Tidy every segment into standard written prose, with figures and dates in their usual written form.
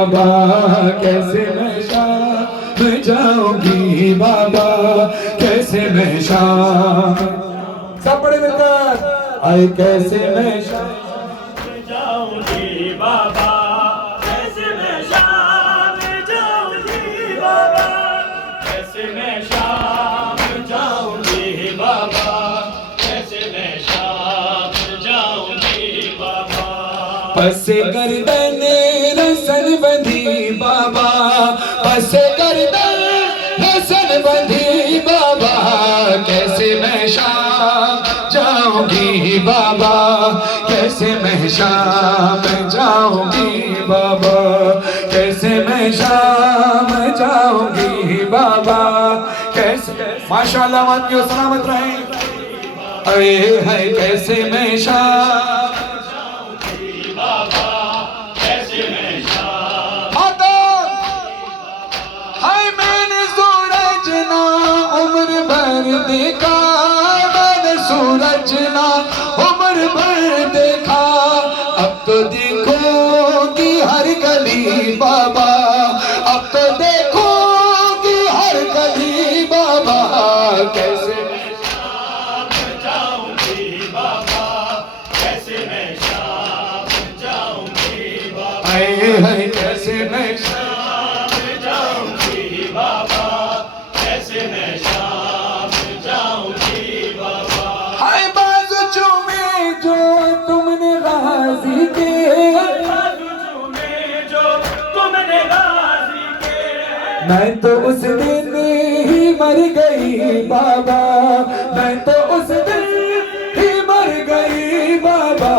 بابا کیسے میں شام جاؤں گی بابا کیسے میں شام سب بڑے مل کر آئے کیسے میں شام جاؤں گی بابا کیسے میں شام جاؤں گی بابا کیسے میں شام جاؤں گی بابا کیسے میں شام جاؤں گی بابا پس گردن رسن بندھی بابا پس گردن رسن بندھی بابا کیسے میں شام جاؤں گی بابا کیسے میں شام جاؤں گی بابا کیسے میں شام جاؤں گی بابا کیسے ماشاءاللہ وہاں کیوں سلامت رہیں اے ہے کیسے میں شام دیکھا میں نے سورج نہ عمر بھر دیکھا اب تو دیکھو گی ہر گلی بابا اب تو دیکھو گی ہر گلی بابا کیسے میں شام جاؤں گی بابا کیسے میں شام جاؤں گی بابا کیسے میں شام جاؤں گی بابا کیسے میں شام جاؤں گی بابا ہائے باز چومے جو تم نے غازی کے جو تم نے غازی کے میں تو اس دن ہی مر گئی بابا میں تو اس دن ہی مر گئی بابا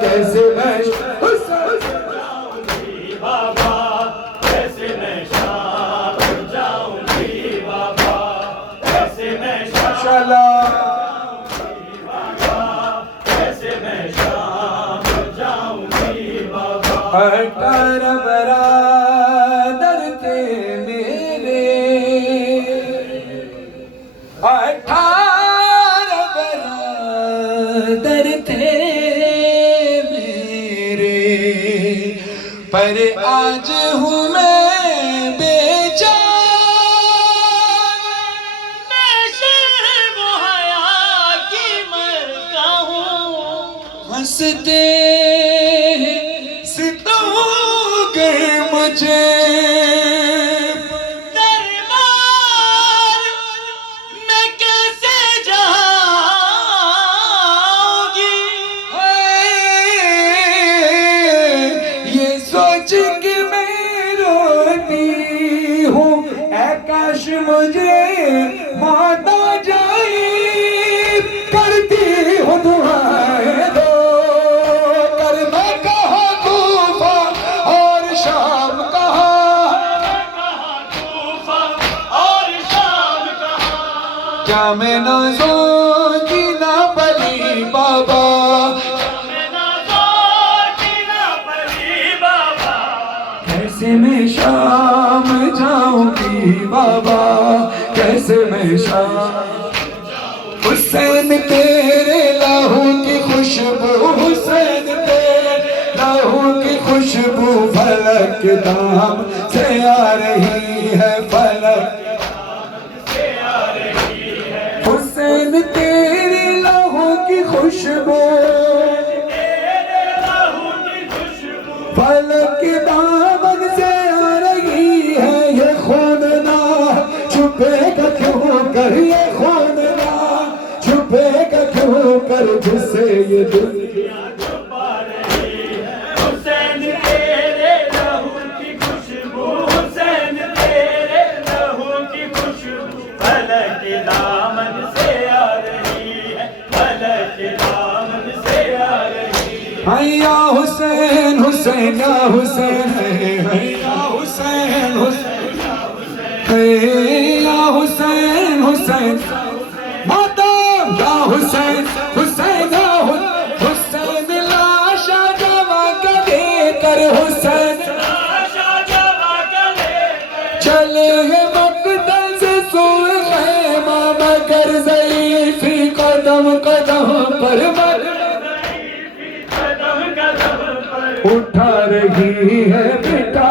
کیسے میں جاؤں گی بابا کیسے میں شام جاؤں گی بابا کیسے میں ماشاءاللہ کیسے میں شام جاؤں گی بابا 18 برادر تھے میرے 18 برادر تھے میرے پر آج ہوں میں بے جان ہنستے ستم گئے مجھے دربار میں کیسے جاؤں گی یہ سوچ کے میں روتی ہوں اے کاش مجھے موت آ جائے کرتی ہوں دعائیں دو کر میں کہاں کوفہ اور شام کہاں کوفہ اور شام کہاں کیا میں نازوں کی نہ پلی بابا میں نازوں کی نہ پلی بابا کیسے میں شام جاؤں گی بابا کیسے میں شام حسین تیرے لہو کی خوشبو حسین تیرے لہو کی خوشبو فلک کے دام سے آ رہی ہے فلک سے آ رہی ہے حسین تیرے لہو کی خوشبو تیرے لہو کی خوشبو فلک کے دامن سے آ رہی ہے یہ خون نہ چھپے گا کیوں کر یہ خون نہ چھپے گا کیوں کر جس سے یہ دنیا چھپا رہی ہے حسین تیرے لہو کی خوشبو حسین تیرے لہو کی خوشبو فلک کے دامن سے آ رہی ہے فلک کے دامن سے آ رہی ہے یا حسین حسین یا حسین یا حسین حسین یا حسین حسین ماتم یا حسین حسین یا حسین لاشا جوا کے لے کر حسین لاشا جوا کے لے کر چلے مقتل سے سوئے خیمہ مگر ضعیفی قدم قدم پر مر قدم قدم پر اٹھا رہی ہے بٹا